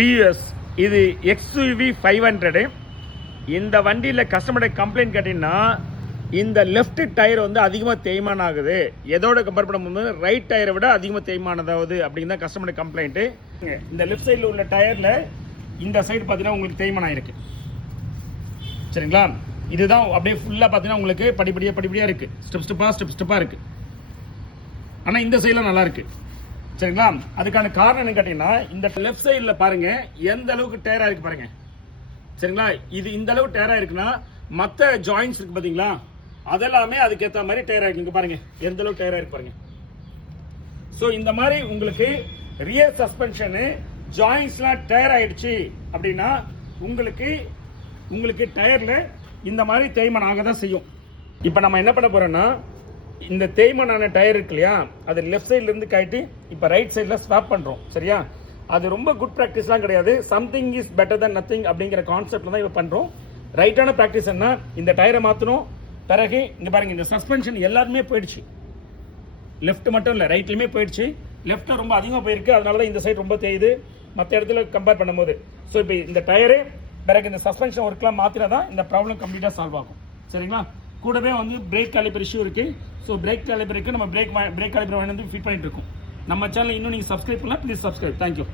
வியூஎஸ் இது XUV 500. இந்த வண்டியில் கஸ்டமருடைய கம்ப்ளைண்ட் கேட்டிங்கன்னா இந்த லெஃப்ட் டயர் வந்து அதிகமாக தேய்மானம் ஆகுது, எதோட கம்பேர் பண்ணும்போது ரைட் டயரை விட அதிகமாக தேய்மானதாவது அப்படின்னு தான் கஸ்டமருடைய கம்ப்ளைண்ட்டு. இந்த லெஃப்ட் சைடில் உள்ள டயரில் இந்த சைடு பார்த்தீங்கன்னா உங்களுக்கு தேய்மானம் ஆயிருக்கு. சரிங்களா, இதுதான் அப்படியே ஃபுல்லாக பார்த்தீங்கன்னா உங்களுக்கு படிப்படியாக இருக்குது, ஸ்டெப் ஸ்டெப்பாக இருக்குது. ஆனால் இந்த சைடில் நல்லா இருக்குது. சரிங்களா, அதுக்கான காரணம் என்ன கேட்டிங்கன்னா இந்த லெஃப்ட் சைடில் பாருங்கள் எந்த அளவுக்கு டயராக இருக்குது பாருங்கள். சரிங்களா, இது இந்த அளவு டயராக இருக்குன்னா மற்ற ஜாயின்ஸ் இருக்குது பார்த்தீங்களா, அதெல்லாமே அதுக்கேற்ற மாதிரி டயர் ஆகிருக்கு. இங்கே பாருங்கள் எந்த அளவுக்கு டயராக இருக்கு பாருங்கள். ஸோ இந்த மாதிரி உங்களுக்கு ரியர் சஸ்பென்ஷனு ஜாயின்ஸ்லாம் டயர் ஆகிடுச்சு அப்படின்னா உங்களுக்கு டயரில் இந்த மாதிரி தேய்மானம் ஆக தான் செய்யும். இப்போ நம்ம என்ன பண்ண போகிறோன்னா இந்த தேய்மானான டயர் இருக்கு இல்லையா, அது லெஃப்ட் சைட்லேருந்து கழட்டி இப்போ ரைட் சைடில் ஸ்வாப் பண்ணுறோம். சரியா, அது ரொம்ப குட் ப்ராக்டிஸ்லாம் கிடையாது. Something is better than nothing அப்படிங்கிற கான்செப்டில் தான் இப்போ பண்ணுறோம். ரைட்டான ப்ராக்டிஸ் என்ன, இந்த டயரை மாற்றணும். பிறகு இங்கே பாருங்கள் இந்த சஸ்பென்ஷன் எல்லாருமே போயிடுச்சு, லெஃப்ட் மட்டும் இல்லை ரைட்லையுமே போயிடுச்சு. லெஃப்ட்டில் ரொம்ப அதிகமாக போயிருக்கு, அதனால தான் இந்த சைடு ரொம்ப தேயுது மற்ற இடத்துல கம்பேர் பண்ணும்போது. ஸோ இப்போ இந்த டயரு பிறகு இந்த சஸ்பென்ஷன் ஒர்க்லாம் மாற்றினா தான் இந்த ப்ராப்ளம் கம்ப்ளீட்டாக சால்வ் ஆகும். சரிங்களா, கூடவே வந்து பிரேக் காலிபர் இஷ்யூ இருக்குது. ஸோ பிரேக் காலிபருக்கு நம்ம பிரேக் காலிபர் வந்து ஃபிட் பண்ணிட்டு இருக்கோம். நம்ம சேனல் இன்னும் நீங்கள் சப்ஸ்கிரைப் பண்ணலாம், ப்ளீஸ் சப்ஸ்கிரைப். தேங்க்யூ.